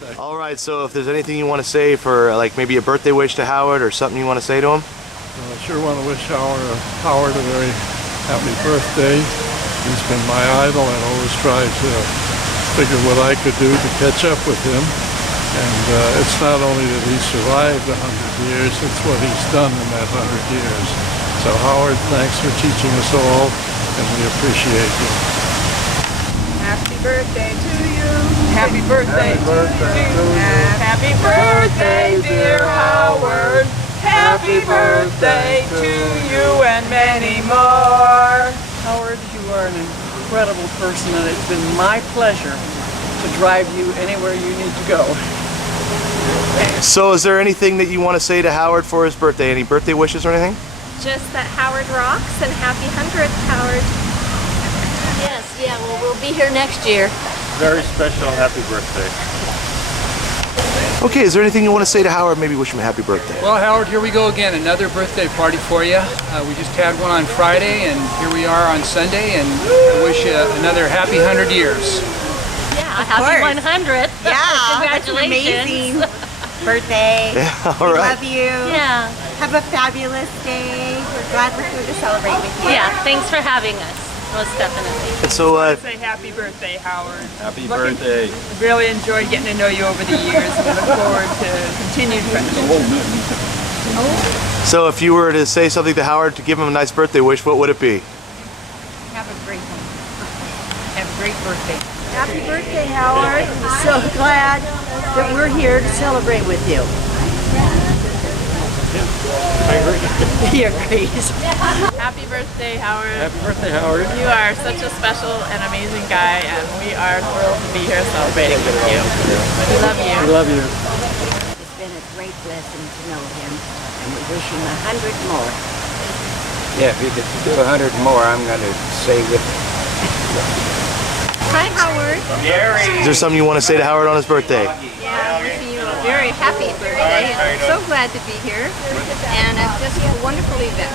say. All right, so if there's anything you want to say for like maybe a birthday wish to Howard or something you want to say to him? I sure want to wish Howard a very happy birthday. He's been my idol and always tried to figure what I could do to catch up with him. And it's not only that he survived 100 years, it's what he's done in that 100 years. So Howard, thanks for teaching us all, and we appreciate you. Happy birthday to you. Happy birthday Happy birthday to you. Happy birthday, dear Howard. Happy birthday to you and many more. Howard, you are an incredible person, and it's been my pleasure to drive you anywhere you need to go. So is there anything that you want to say to Howard for his birthday? Any birthday wishes or anything? Just that Howard rocks and happy 100th, Howard. Yes, yeah, well, we'll be here next year. Very special happy birthday. Okay, is there anything you want to say to Howard? Maybe wish him a happy birthday. Well, Howard, here we go again. Another birthday party for you. We just had one on Friday, and here we are on Sunday, and I wish you another happy 100 years. Yeah, happy 100th. Yeah, Congratulations. amazing birthday. Yeah, all right. Love you. Yeah. Have a fabulous day. We're glad we're here to celebrate with you. Yeah, thanks for having us. Most definitely. And so, Say happy birthday, Howard. Happy birthday. Really enjoyed getting to know you over the years, and we look forward to continued friendship. so if you were to say something to Howard to give him a nice birthday wish, what would it be? Have a great one. Have a great birthday. Happy birthday, Howard. I'm so glad that we're here to celebrate with you. I agree. You're great. Happy birthday, Howard. Happy birthday, Howard. You are such a special and amazing guy, and we are thrilled to be here celebrating with you. We love you. We love you. It's been a great blessing to know him, and we wish him 100 more. Yeah, if you could do 100 more, I'm going to say with Hi, Howard. Is there something you want to say to Howard on his birthday? Yeah, wishing you a very happy birthday. I'm so glad to be here. And it's just a wonderful event.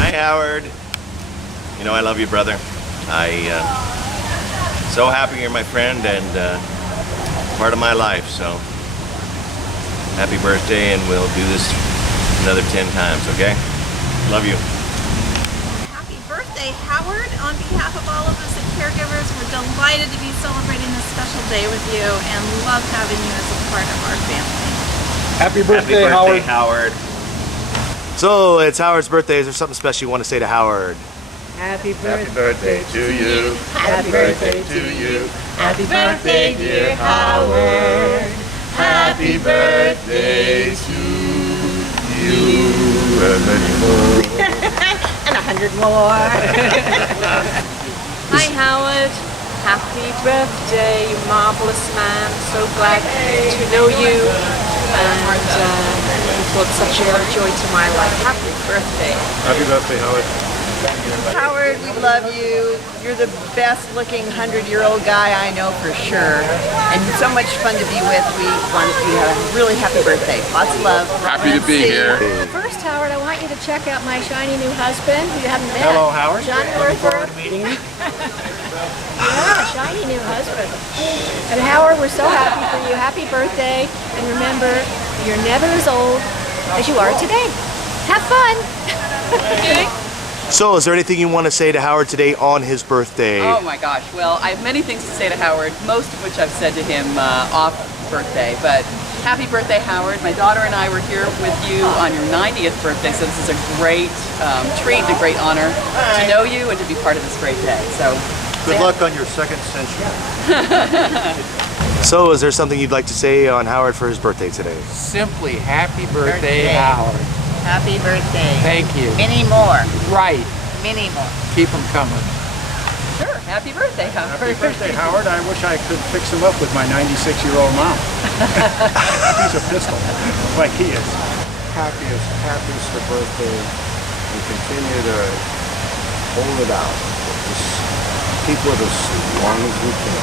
Hi, Howard. You know I love you, brother. So happy you're my friend and part of my life. So happy birthday, and we'll do this another 10 times. Okay? Love you. Happy birthday, Howard. On behalf of all of us at Caregivers, we're delighted to be celebrating this special day with you and love having you as a part of our family. Happy birthday, Howard. Howard. So it's Howard's birthday. Is there something special you want to say to Howard? Happy Happy birthday to you. Happy birthday to you. Happy birthday, dear Howard. Happy birthday to you. And many more. And 100 more. Hi, Howard. Happy birthday, you marvelous man. So glad to know you, and you've brought such a joy to my life. Happy birthday. Happy birthday, Howard. Howard, we love you. You're the best looking 100-year-old guy I know for sure. And so much fun to be with. We want you to have a really happy birthday. Lots of love. Happy to be here. First, Howard, I want you to check out my shiny new husband, who you haven't met. Hello, Howard. John Northrup. Meeting you. Yeah, shiny new husband. And Howard, we're so happy for you. Happy birthday. And remember, you're never as old as you are today. Have fun. Okay. So is there anything you want to say to Howard today on his birthday? Oh my gosh, well, I have many things to say to Howard, most of which I've said to him off birthday, but happy birthday, Howard. My daughter and I were here with you on your 90th birthday, so this is a great treat and a great honor to know you and to be part of this great day. So Good luck on your second century. So is there something you'd like to say on Howard for his birthday today? simply happy birthday, Howard. Happy birthday. Thank you. Many more. Right. Many more. Keep them coming. sure, happy birthday, Howard. Happy birthday, Howard. I wish I could fix him up with my 96-year-old mom. He's a pistol, like he is. Happiest birthday, and continue to hold it out. Just keep with us as long as we can.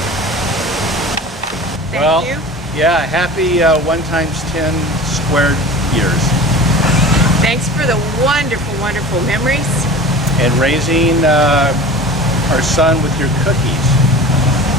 Thank you. Yeah, happy 1 times 10 squared years. Thanks for the wonderful, wonderful memories. And raising our son with your cookies.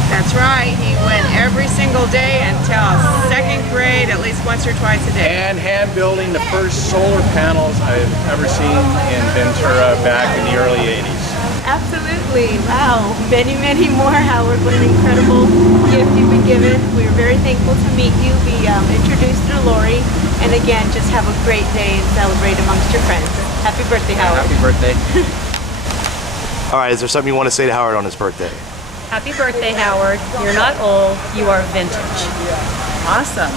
That's right. He went every single day until second grade, at least once or twice a day. And hand building the first solar panels I've ever seen in Ventura back in the early 80s. Absolutely. Wow. Many, many more, Howard. What an incredible gift you've been given. We're very thankful to meet you, be introduced to Lori, and again, just have a great day and celebrate amongst your friends. Happy birthday, Howard. Happy birthday. All right, is there something you want to say to Howard on his birthday? Happy birthday, Howard. You're not old, you are vintage. Awesome.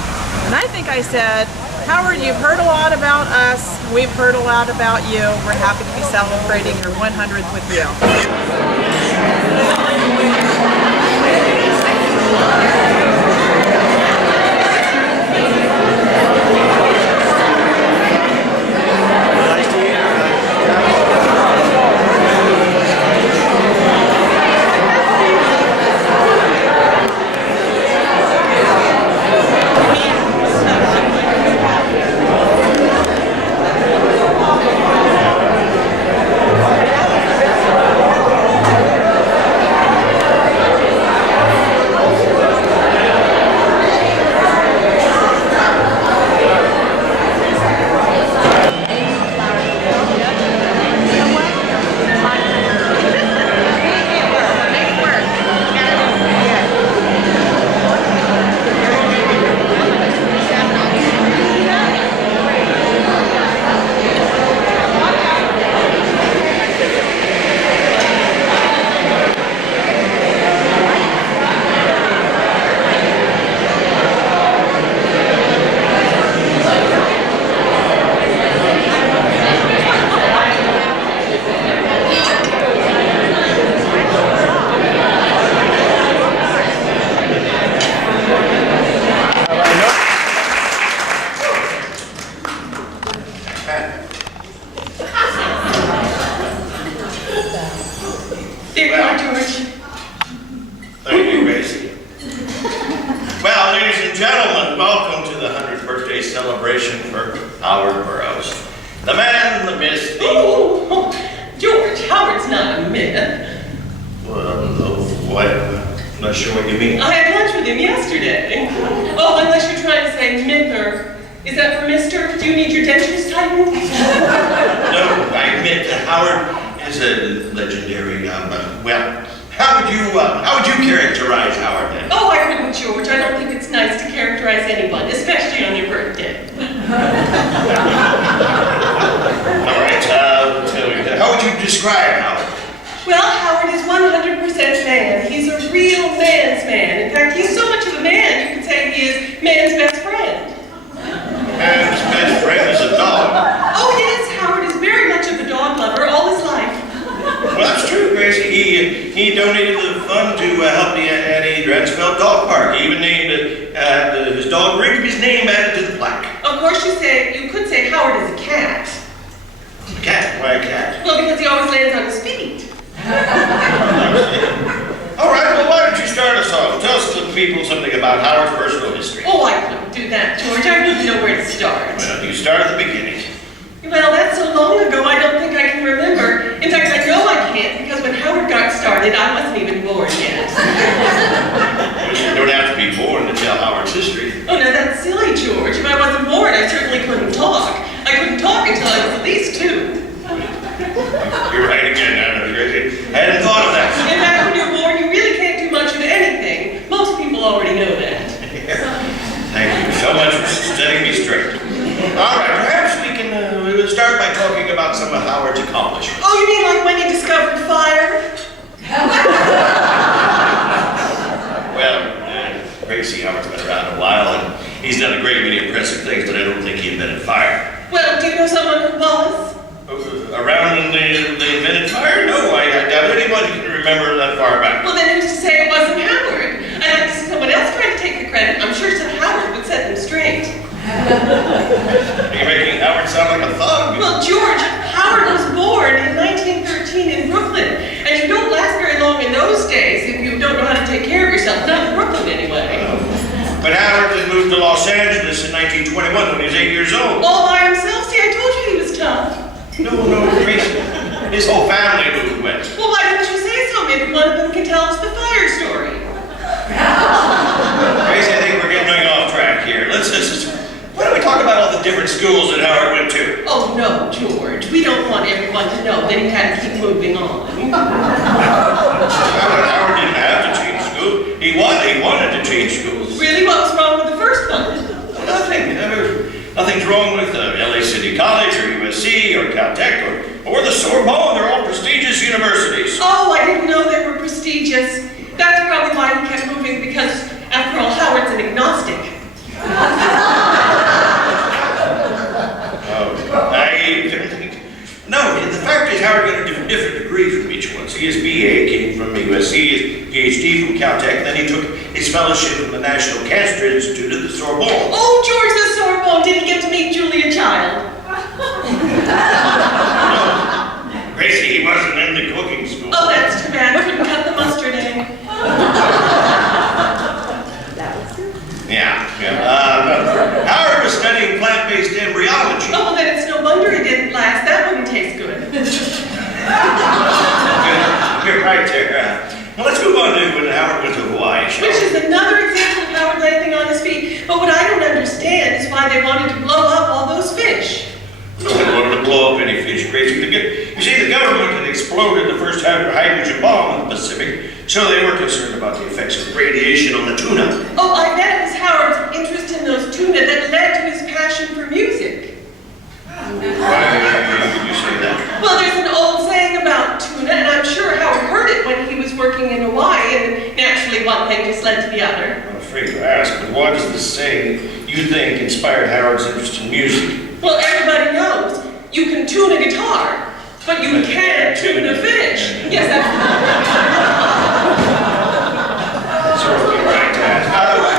And I think I said, Howard, you've heard a lot about us. We've heard a lot about you. We're happy to be celebrating your 100th with you. Celebration for Howard Boroughs. The man, the myth, the... Oh, George, Howard's not a myth. Well, what? I'm not sure what you mean. I had lunch with him yesterday. Oh, unless you're trying to say myther. Is that for mister? Do you need your dentures tightened? No, I admit that Howard is a legendary, well, how would you characterize Howard then? Oh, I wouldn't, George. I don't think it's nice to characterize anyone, especially on your birthday. All right, how would you describe Howard? Well, Howard is 100% man. He's a real man's man. In fact, he's so much of a man, you could say he is man's best friend. Man's best friend is a dog. Oh, yes, Howard is very much of a dog lover all his life. Well, that's true, Gracie. He donated the fund to help the Annie Dransfeld Dog Park. He even named his dog Rigby's name added to the plaque. Of course, you could say Howard is a cat. A cat? Why a cat? Well, because he always lands on his feet. All right, well, why don't you start us off? Tell us the people something about Howard's personal history. Oh, I couldn't do that, George. I wouldn't know where to start. Well, you start at the beginning. Well, that's so long ago, I don't think I can remember. In fact, I know I can't, because when Howard got started, I wasn't even born yet. Well, you don't have to be born to tell Howard's history. Oh, now that's silly, George. If I wasn't born, I certainly couldn't talk. I couldn't talk until I was at least 2. You're right again, Gracie. I hadn't thought of that. In fact, when you're born, you really can't do much of anything. Most people already know that. Thank you so much for setting me straight. All right, perhaps we can start by talking about some of Howard's accomplishments. Oh, you mean like when he discovered fire? Well, Gracie, Howard's been around a while, and he's done a great many impressive things, but I don't think he invented fire. Well, do you know someone who was? Around when they invented fire? No, I doubt anyone can remember that far back. Well, then who's to say it wasn't Howard? I'd like to see someone else try to take the credit. I'm sure some Howard would set them straight. You're making Howard sound like a thug. Well, George, Howard was born in 1913 in Brooklyn. And you don't last very long in those days if you don't know how to take care of yourself. Not in Brooklyn, anyway. But Howard had moved to Los Angeles in 1921 when he was 8 years old. All by himself? See, I told you he was tough. No, Gracie. His whole family moved west. Well, why didn't you say so? Maybe one of them can tell us the fire story. about all the different schools that Howard went to? Oh, no, George. We don't want everyone to know that he had to keep moving on. Howard didn't have to change school. He wanted to change schools. Really? What was wrong with the first one? Nothing. Nothing's wrong with LA City College or USC or Caltech or the Sorbonne. They're all prestigious universities. Oh, I didn't know they were prestigious. That's probably why he kept moving, because, after all, Howard's an agnostic. No, the fact is Howard got a different degree from each one. See, his BA came from USC, his PhD from Caltech, then he took his fellowship from the National Cancer Institute at the Sorbonne. Oh, George, the Sorbonne. Did he get to meet Julia Child? No, Gracie, he wasn't in the cooking school. Oh, that's too bad. Couldn't cut the mustard, eh? Yeah. Howard was studying plant-based embryology. Oh, well, then it's no wonder he didn't last. That wouldn't taste good. You're right there. Well, let's move on to when Howard went to Hawaii. Which is another example of Howard landing on his feet. But what I don't understand is why they wanted to blow up all those fish. Nobody wanted to blow up any fish, Gracie. You see, the government had exploded the first hydrogen bomb in the Pacific, so they were concerned about the effects of radiation on the tuna. Oh, I bet it was Howard's interest in those tuna that led to his passion for music. Why would you say that? Well, there's an old saying about tuna, and I'm sure Howard heard it when he was working in Hawaii, and naturally one thing just led to the other. I'm afraid to ask, but what does this saying you think inspired Howard's interest in music? Well, everybody knows you can tune a guitar, but you can't tune a fish. Yes, that's Certainly right, Dad. Howard, well,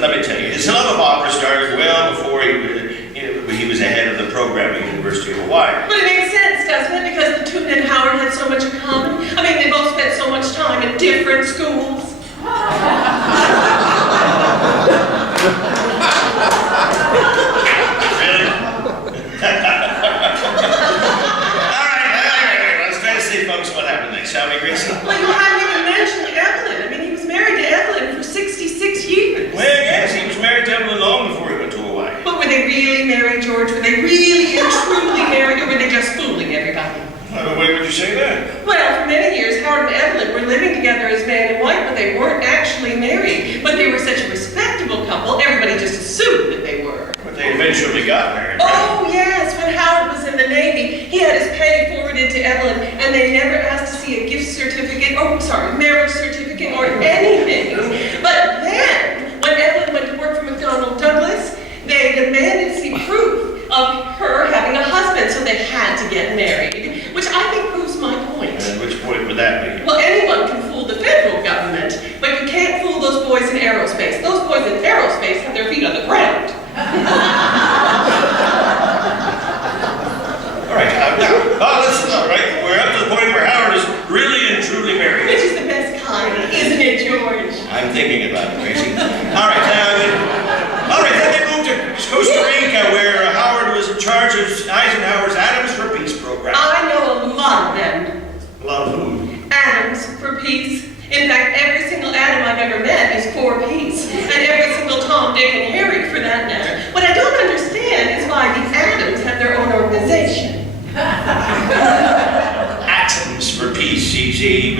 let me tell you, his love of opera started well before he was ahead of the program at the University of Hawaii. But it makes sense, doesn't it? Because the tuna and Howard had so much in common. I mean, they both spent so much time in different schools. Really? All right, let's try to see, folks, what happened next, shall we, Gracie? Well, you haven't even mentioned Evelyn. I mean, he was married to Evelyn for 66 years. Well, yes, he was married to Evelyn long before he went to Hawaii. But were they really married, George? Were they really and truly married, or were they just fooling everybody? Well, why would you say that? Well, for many years, Howard and Evelyn were living together as man and wife, but they weren't actually married. But they were such a respectable couple, everybody just assumed that they were. But they eventually got married, right? Oh, yes. When Howard was in the Navy, he had his pay forwarded to Evelyn, and they never asked to see a gift certificate, marriage certificate, or anything. But then, when Evelyn went to work for McDonnell Douglas, they demanded to see proof of her having a husband, so they had to get married, which I think proves my point. And which point would that be? Well, anyone can fool the federal government, but you can't fool those boys in aerospace. Those boys in aerospace have their feet on the ground. All right, listen, all right, we're up to the point where Howard is really and truly married. Which is the best kind, isn't it, George? I'm thinking about it, Gracie. All right, then they moved to Costa Rica, where Howard was in charge of Eisenhower's Atoms for Peace program. I know a lot of them. A lot of who? Atoms for peace. In fact, every single atom I've ever met is for peace. And every single Tom, Dick, and Harry, for that matter. What I don't understand is why the atoms have their own organization. Atoms for Peace. He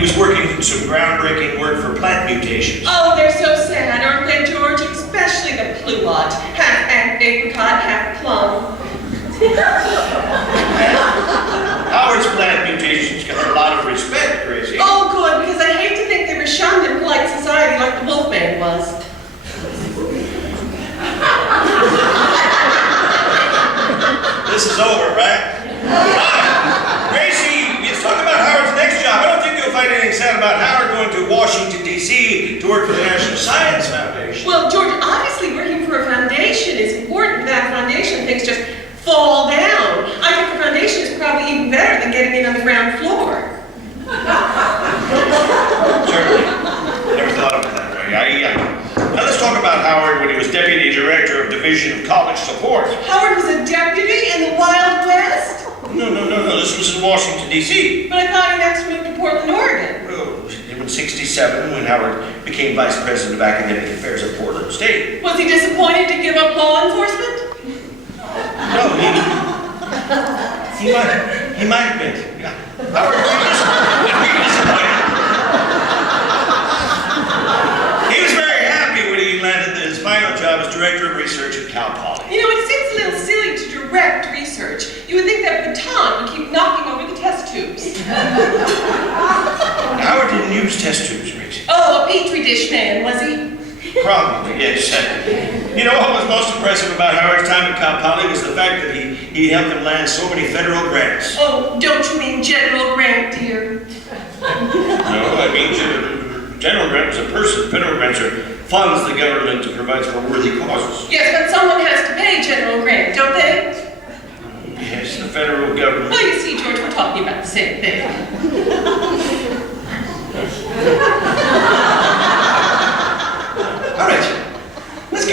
was working some groundbreaking work for plant mutations. Oh, they're so sad, aren't they, George? Especially the pluot. Half apricot, half plum. Howard's plant mutations got a lot of respect, Gracie. Oh, good, because I hate to think they were shunned in polite society like the Wolfman was. This is over, right? Gracie, let's talk about Howard's next job. I don't think you'll find anything sad about Howard going to Washington, D.C. to work for the National Science Foundation. Well, George, obviously working for a foundation is important. That foundation things just fall down. I think the foundation is probably even better than getting in on the ground floor. Certainly. Never thought of it that way. Now let's talk about Howard when he was Deputy Director of Division of College Support. Howard was a deputy in the Wild West? No. This was in Washington, D.C. But I thought he next moved to Portland, Oregon. Well, he went 1967 when Howard became Vice President of Academic Affairs at Portland State. Was he disappointed to give up law enforcement? No, he might have been. Yeah. Howard was disappointed. He was very happy when he landed his final job as Director of Research at Cal Poly. You know, it seems a little silly to direct research. You would think that baton would keep knocking over the test tubes. Howard didn't use test tubes, Rachel. Oh, a petri dish man, was he? Probably, yes. You know what was most impressive about Howard's time at Cal Poly was the fact that he helped him land so many federal grants. Oh, don't you mean General Grant, dear? No, I mean General Grant was a person. Federal grants are funds the government provides for worthy causes. Yes, but someone has to pay General Grant, don't they? Yes, the federal government. Well, you see, George, we're talking about the same thing. All right, let's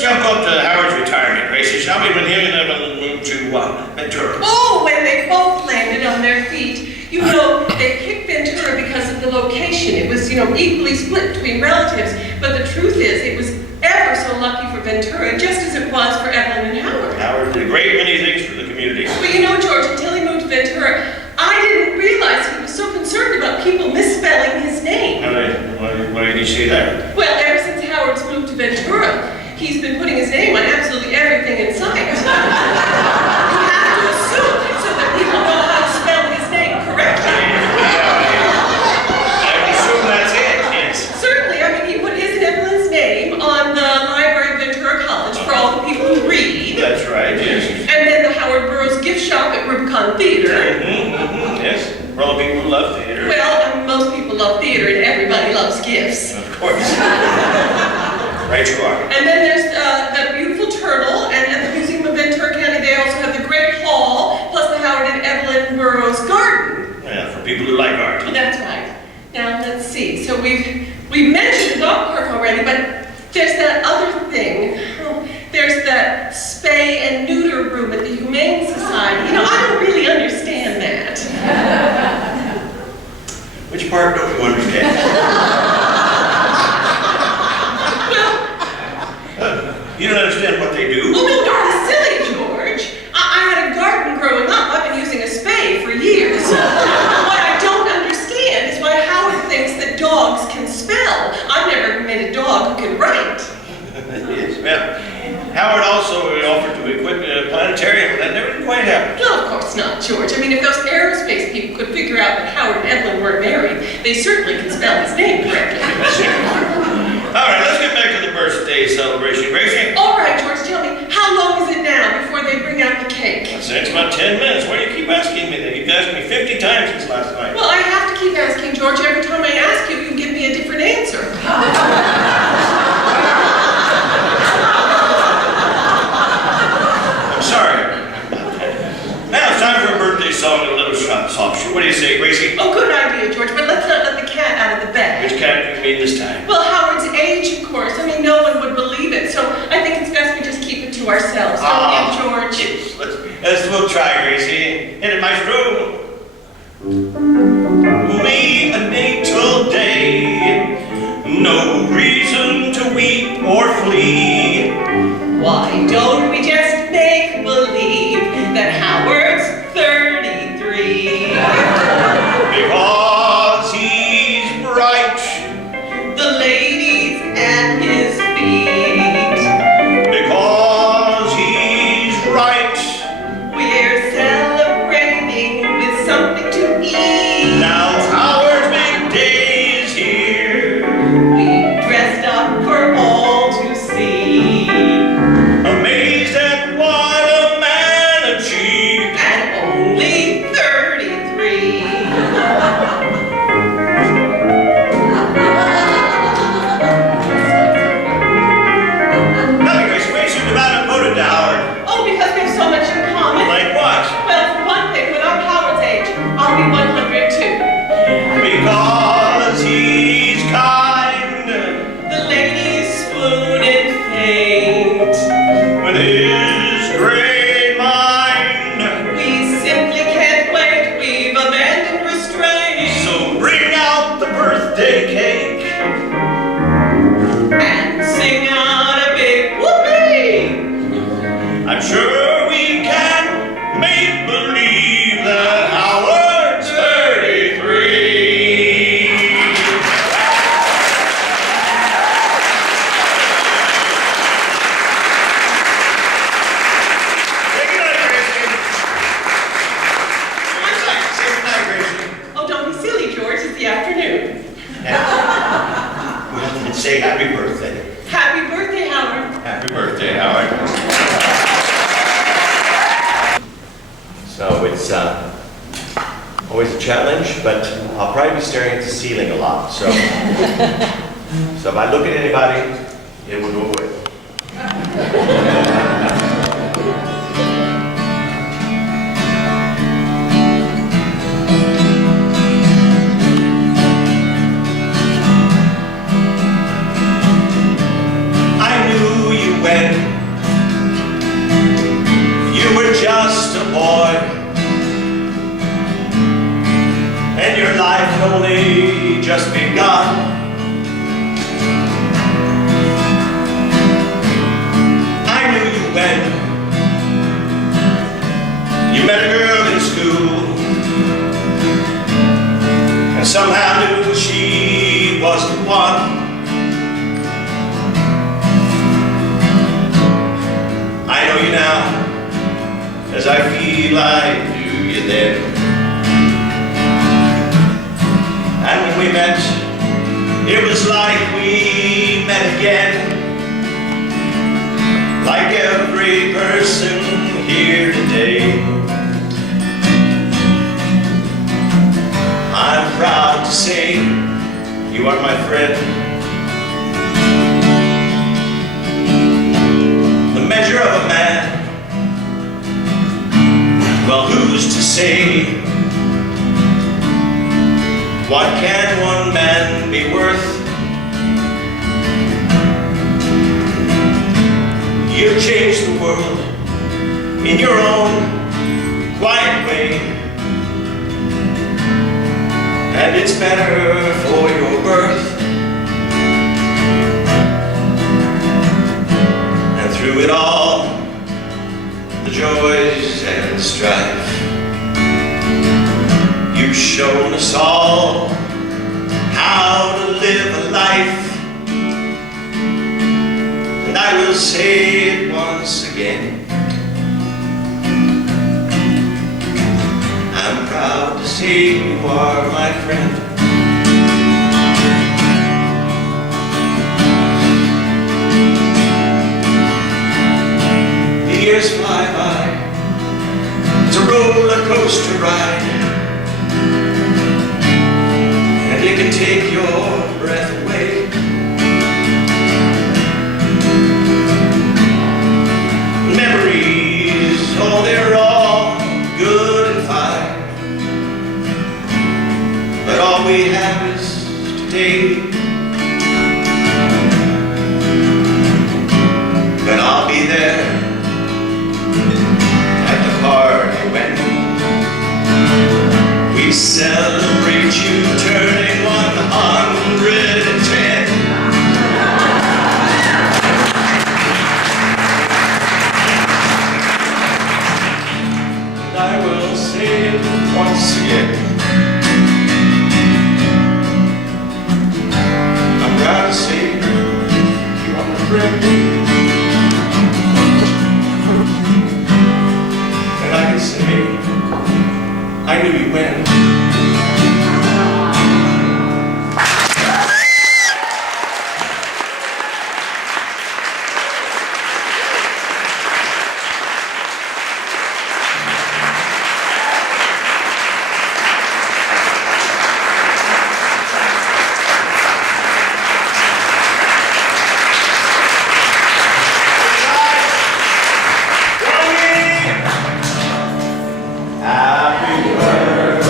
jump up to Howard's retirement, Gracie, shall we? When him and Evelyn moved to Ventura. Oh, when they both landed on their feet. You know, they picked Ventura because of the location. It was, equally split between relatives. But the truth is, it was ever so lucky for Ventura, just as it was for Evelyn and Howard. Howard did a great many things for the community. But you know, George, until he moved to Ventura, I didn't realize he was so concerned about people misspelling his name. Why did you say that? Well, ever since Howard's moved to Ventura, he's been putting his name on absolutely everything in sight. You have to assume so that people know how to spell his name correctly. I assume that's it, yes. Certainly, he put his and Evelyn's name on the library of Ventura College for all the people who read. That's right, yes. And then the Howard Boroughs gift shop at Rubicon Theater. Yes, for all the people who love theater. Well, most people love theater and everybody loves gifts. Of course. Right you are. And then there's the beautiful turtle, and at the Museum of Ventura County they also have the Great Hall, plus the Howard and Evelyn Boroughs Garden. Yeah, for people who like art. That's right. Now let's see. So we've mentioned the dog park already, but there's that other thing. There's that spay and neuter room at the Humane Society. I don't really understand that. Which part don't you understand? You don't understand what they do? Oh, no, don't be silly, George. I had a garden growing up. I've been using a spade for years. What I don't understand is why Howard thinks that dogs can spell. I've never met a dog who can write. Yes, well, Howard also offered to equip a planetarium, but that never quite happened. No, of course not, George. If those aerospace people could figure out that Howard and Evelyn weren't married, they certainly can spell his name correctly. All right, let's get back to the birthday celebration, Gracie. All right, George, tell me, how long is it now before they bring out the cake? I'd say it's about 10 minutes. Why do you keep asking me that? You've asked me 50 times since last night. Well, I have to keep asking, George. Every time I ask you, you give me a different answer. I'm sorry. Now it's time for a birthday song and a little soft shoe. What do you say, Gracie? Oh, good idea, George, but let's not let the cat out of the bag. Which cat do you mean this time? Well, Howard's age, of course. No one would believe it, so I think it's best we just keep it to ourselves. Don't you, George? Yes, we'll try, Gracie. Hit it, maestro. Me a natal day, no reason to weep or flee. Why don't we just make believe that Howard's 33? Because he's bright. The ladies at his feet. Because he's right. We're celebrating with something to eat. Now Howard's big day is here. We dressed up for all to see. Amazed at but I'll probably be staring at the ceiling a lot. So, so if I look at anybody, it will go away. I knew you when you were just a boy. And your life had only just begun. I knew you when you met a girl in school, and somehow knew she was the one. I know you now, as I feel I knew you then. And when we met, it was like we met again. Like every person here today. I'm proud to say you are my friend. The measure of a man, well, who's to say? What can one man be worth? You've changed the world in your own quiet way, and it's better for your birth. And through it all, the joys and the strife, you've shown us all how to live a life. And I will say it once again, I'm proud to say you are my friend. The years fly by, it's a roller coaster ride, and it can take your breath away. Memories, oh, they're all good and fine, but all we have is today. But I'll be there at the party when we celebrate you turning 110. And I will say it once again, I'm proud to say you are my friend. And I can say I knew you when. Happy birthday.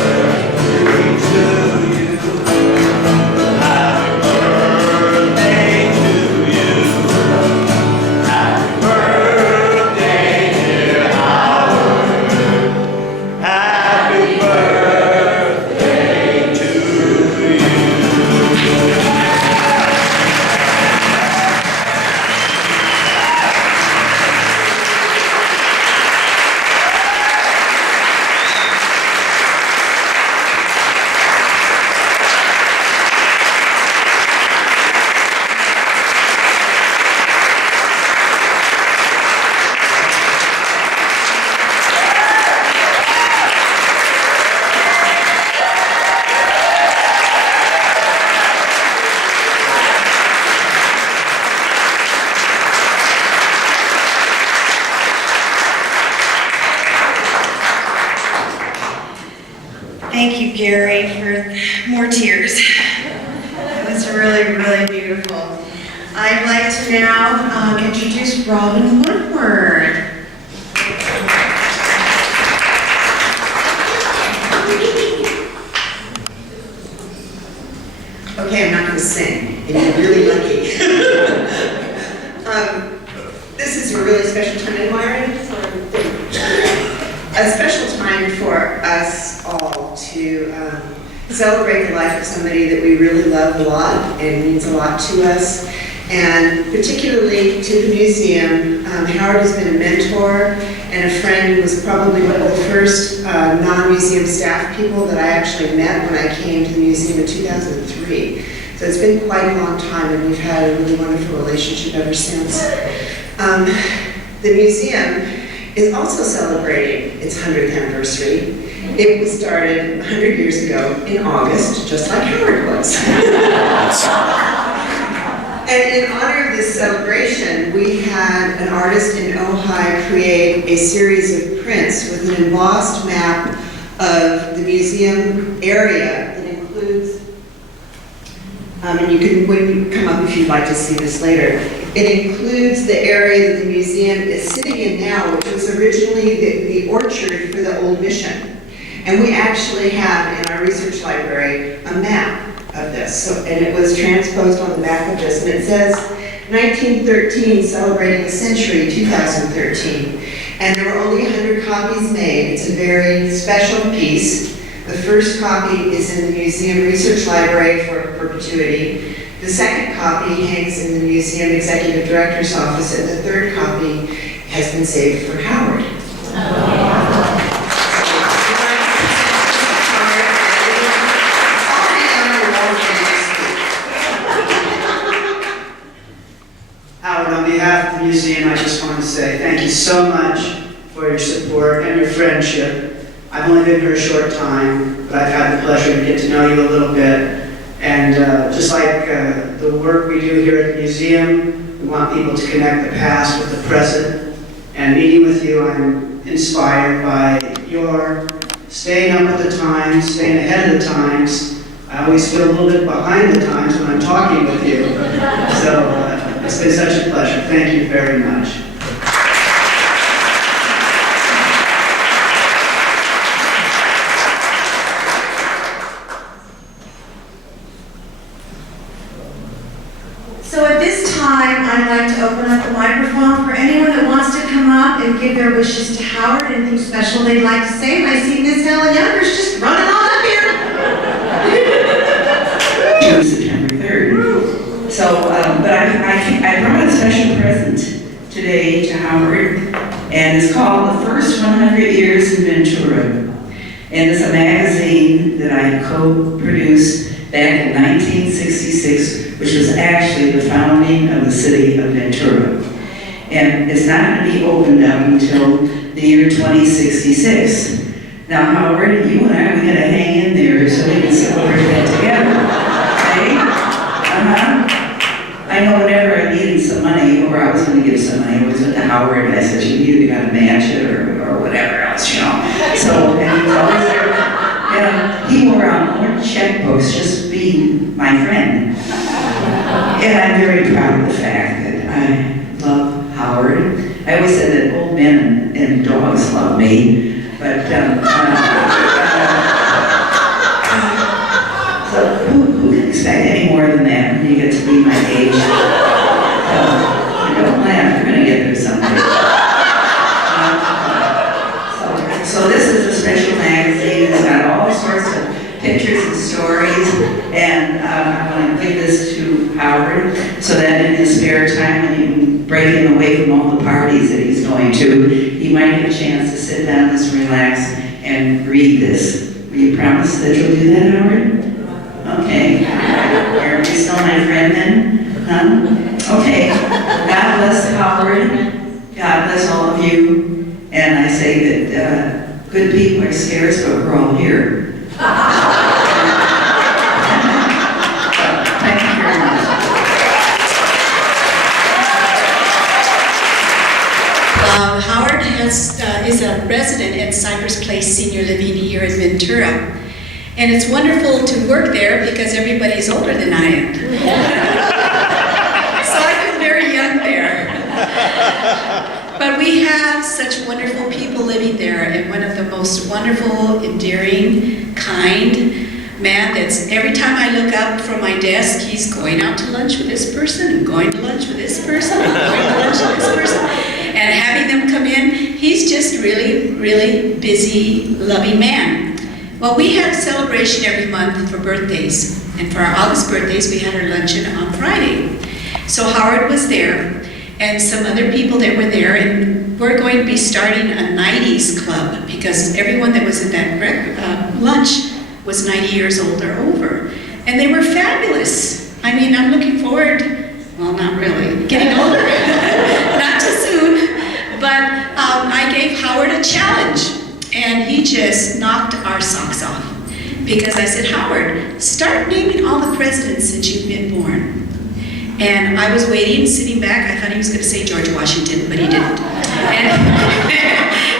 thank you, Gary, for more tears. It was really, really beautiful. I'd like to now introduce Robin Woodward. Okay, I'm not going to sing, and you're really lucky. This is a really special time in Myron. A special time for us all to celebrate the life of somebody that we really love a lot and means a lot to us. And particularly to the museum, Howard has been a mentor and a friend who was probably one of the first non-museum staff people that I actually met when I came to the museum in 2003. So it's been quite a long time, and we've had a really wonderful relationship ever since. The museum is also celebrating its 100th anniversary. It was started 100 years ago in August, just like Howard was. And in honor of this celebration, we had an artist in Ojai create a series of prints with an embossed map of the museum area that includes, and you can when you come up if you'd like to see this later, it includes the area that the museum is sitting in now, which was originally the orchard for the old mission. And we actually have in our research library a map of this, and it was transposed on the back of this, and it says 1913 celebrating the century 2013, and there were only 100 copies made. It's a very special piece. The first copy is in the museum research library for perpetuity. The second copy hangs in the museum executive director's office, and the third copy has been saved for Howard. Howard, on behalf of the museum, I just want to say thank you so much for your support and your friendship. I've only been here a short time, but I've had the pleasure to get to know you a little bit. And just like the work we do here at the museum, we want people to connect the past with the present. And meeting with you, I'm inspired by your staying up with the times, staying ahead of the times. I always feel a little bit behind the times when I'm talking with you. So it's been such a pleasure. Thank you very much. So at this time, I'd like to open up the microphone for anyone that wants to come up and give their wishes to Howard, anything special they'd like to say. And I see Miss Helen Youngers just running on up here. September 3rd. So, but I brought a special present today to Howard, and it's called The First 100 Years in Ventura. And it's a magazine that I co-produced back in 1966, which was actually the founding of the city of Ventura. And it's not going to be opened up until the year 2066. Now, Howard, you and I, we got to hang in there so we can celebrate that together. Okay? I know whenever I needed some money, or I was going to give some money, I always went to Howard and I said, you either got to match it or whatever else, you know. So, and he was always there. Yeah, he wore out more checkbooks just being my friend. And I'm very proud of the fact that I love Howard. I always said that old men and dogs love me, but so who can expect any more than that when you get to be my age? Don't laugh, you're going to get there someday. So this is a special magazine. It's got all sorts of pictures and stories, and I want to give this to Howard so that in his spare time, when you break him away from all the parties that he's going to, he might get a chance to sit down and just relax and read this. Will you promise that you'll do that, Howard? Okay. Are you still my friend then? Huh? Okay. God bless Howard. God bless all of you. And I say that good people are scarce, but we're all here. Thank you very much. Howard is a resident at Cypress Place Senior Living here in Ventura. And it's wonderful to work there because everybody's older than I am. So I feel very young there. But we have such wonderful people living there, and one of the most wonderful, endearing, kind man that's every time I look up from my desk, he's going out to lunch with this person, and going to lunch with this person, and going to lunch with this person, and having them come in. He's just really, really busy, loving man. Well, we had a celebration every month for birthdays, and for our August birthdays, we had our luncheon on Friday. So Howard was there, and some other people that were there, and we're going to be starting a 90s club, because everyone that was at that lunch was 90 years old or over. And they were fabulous. I mean, I'm looking forward, well, not really, getting older, not too soon, but I gave Howard a challenge, and he just knocked our socks off. Because I said, Howard, start naming all the presidents since you've been born. And I was waiting, sitting back. I thought he was going to say George Washington, but he didn't. And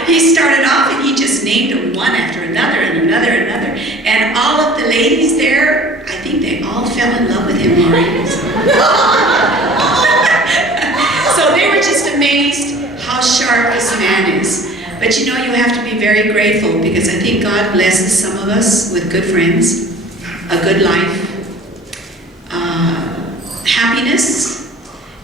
he started off, and he just named them one after another and another and another. And all of the ladies there, I think they all fell in love with him already. So they were just amazed how sharp this man is. But you know, you have to be very grateful, because I think God blesses some of us with good friends, a good life, happiness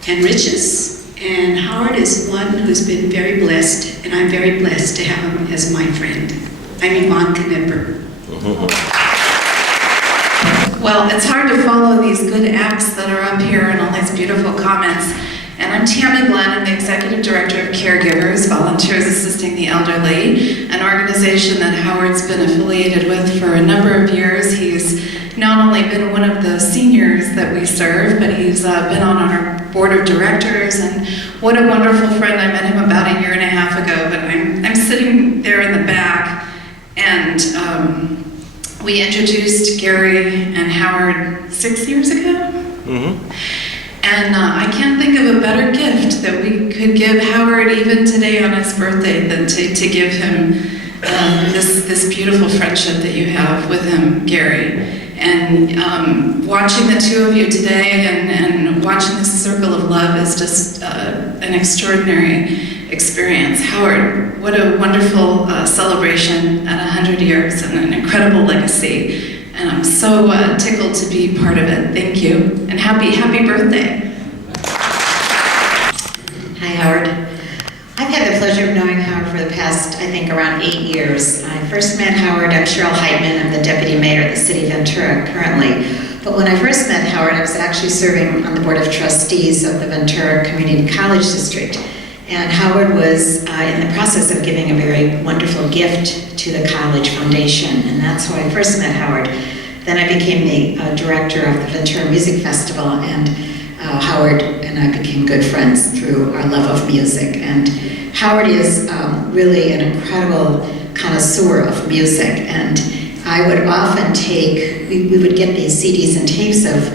and riches, and Howard is one who's been very blessed, and I'm very blessed to have him as my friend. I'm Yvonne Knipper. Well, it's hard to follow these good acts that are up here and all these beautiful comments. And I'm Tammy Glenn. I'm the Executive Director of Caregivers, Volunteers Assisting the Elderly, an organization that Howard's been affiliated with for a number of years. He's not only been one of the seniors that we serve, but he's been on our board of directors, and what a wonderful friend. I met him about 1.5 years ago, but I'm sitting there in the back, and we introduced Gary and Howard 6 years ago. Mm-hmm. And I can't think of a better gift that we could give Howard even today on his birthday than to give him this beautiful friendship that you have with him, Gary. And watching the two of you today and watching this circle of love is just an extraordinary experience. Howard, what a wonderful celebration at 100 years and an incredible legacy. And I'm so tickled to be part of it. Thank you. And happy birthday. Hi, Howard. I've had the pleasure of knowing Howard for the past, I think, around 8 years. I first met Howard, I'm Cheryl Heitman, I'm the Deputy Mayor of the City of Ventura currently. But when I first met Howard, I was actually serving on the Board of Trustees of the Ventura Community College District. And Howard was in the process of giving a very wonderful gift to the college foundation, and that's how I first met Howard. Then I became the director of the Ventura Music Festival, and Howard and I became good friends through our love of music. And Howard is really an incredible connoisseur of music, and I would often we would get these CDs and tapes of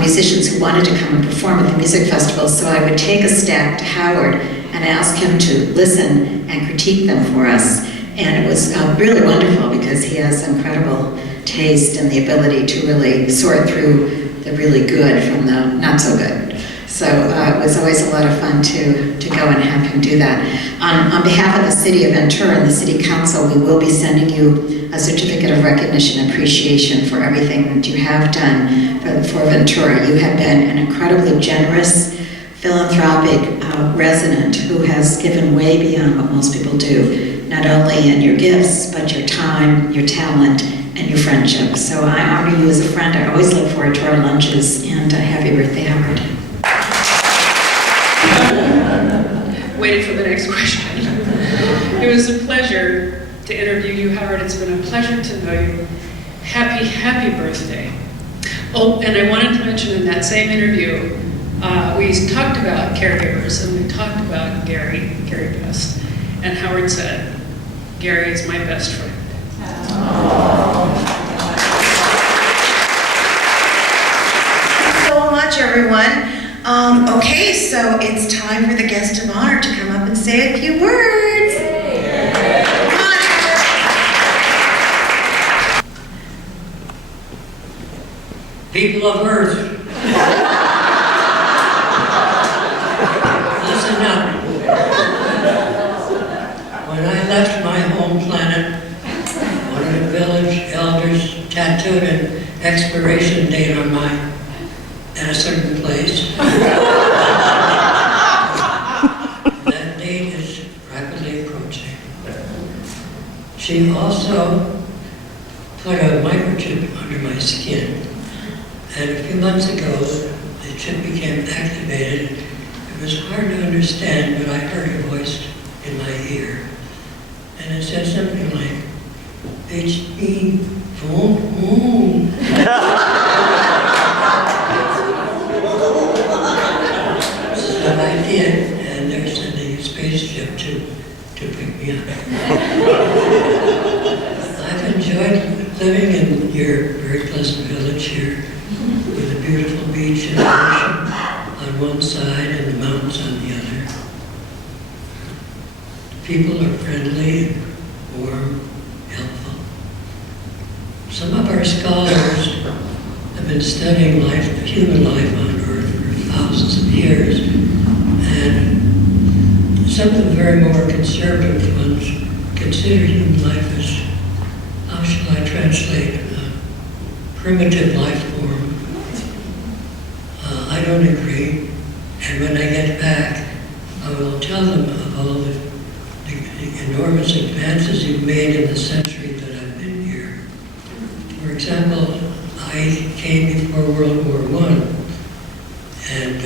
musicians who wanted to come and perform at the music festival, so I would take a stack to Howard and ask him to listen and critique them for us. And it was really wonderful, because he has incredible taste and the ability to really sort through the really good from the not so good. So it was always a lot of fun to go and have him do that. On behalf of the City of Ventura and the City Council, we will be sending you a certificate of recognition and appreciation for everything that you have done for Ventura. You have been an incredibly generous, philanthropic resident who has given way beyond what most people do, not only in your gifts, but your time, your talent, and your friendship. So I honor you as a friend. I always look forward to our lunches, and happy birthday, Howard. Waited for the next question. It was a pleasure to interview you, Howard. It's been a pleasure to know you. Happy birthday. Oh, and I wanted to mention in that same interview, we talked about caregivers, and we talked about Gary Best, and Howard said, Gary is my best friend. Thank you so much, everyone. Okay, so it's time for the guest of honor to come up and say a few words. Come on. of Earth. Listen up. When I left my home planet, one of the village elders tattooed an expiration date on at a certain place. That date is rapidly approaching. She also put a microchip under my skin. And a few months ago, the chip became activated. It was hard to understand, but I heard a voice in my ear. And it said something like, HB, boom. So I did, and they're sending a spaceship to pick me up. I've enjoyed living in your very pleasant village here with a beautiful beach and ocean on one side and the mountains on the other. People are friendly, warm, helpful. Some of our scholars have been studying life, human life on Earth for thousands of years, and some of the very more conservative ones consider human life as, how shall I translate, a primitive life form. I don't agree, and when I get back, I will tell them of all the enormous advances you've made in the century that I've been here. For example, I came before World War I, and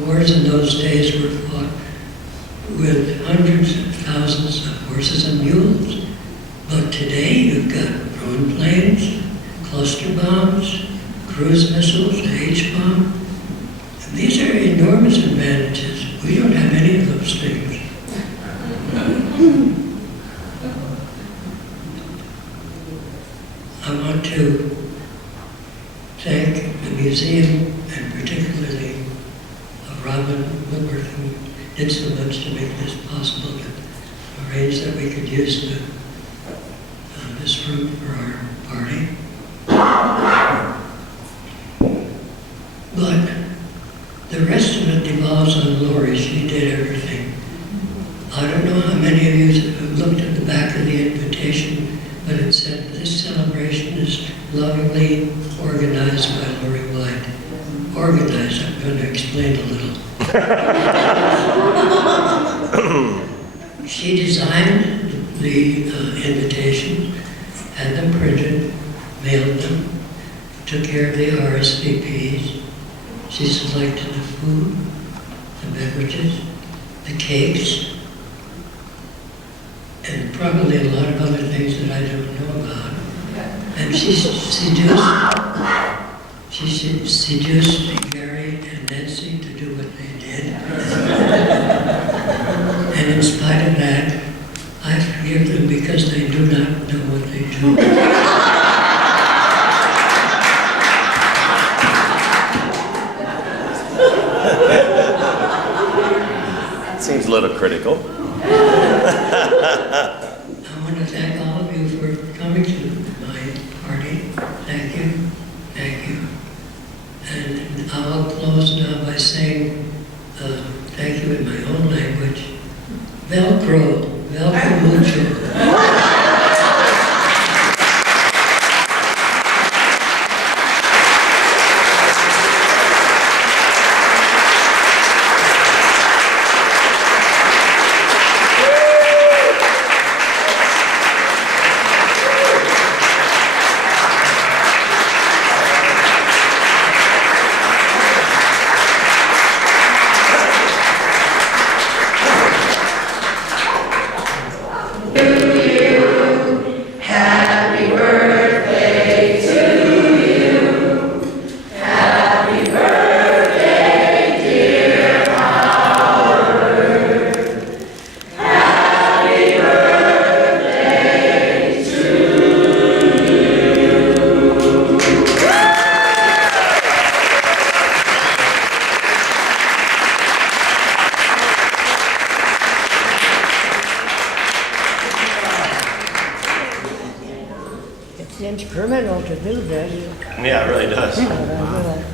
wars in those days were fought with hundreds of thousands of horses and mules. But today you've got drone planes, cluster bombs, cruise missiles, H-bomb. These are enormous advantages. We don't have any of those things. I want to thank the museum, and particularly Robin Woodward, who did so much to make this possible, to arrange that we could use this room for our party. But the rest of it devolves on Lori. She did everything. I don't know how many of you have looked at the back of the invitation, but it said, this celebration is lovingly organized by Lori White. Organized, I'm going to explain a little. She designed the invitation, had them printed, mailed them, took care of the RSVPs. She selected the food, the beverages, the cakes, and probably a lot of other things that I don't know about. And she seduced Gary and Nancy to do what they did. And in spite of that, I forgive them because they do not know what they do. Seems a little critical. I want to thank all of you for coming to my party. Thank you. Thank you. And I'll close now by saying thank you in my own language. Velcro. Velcro mucho. It's criminal to do this. Yeah, it really does. Yeah,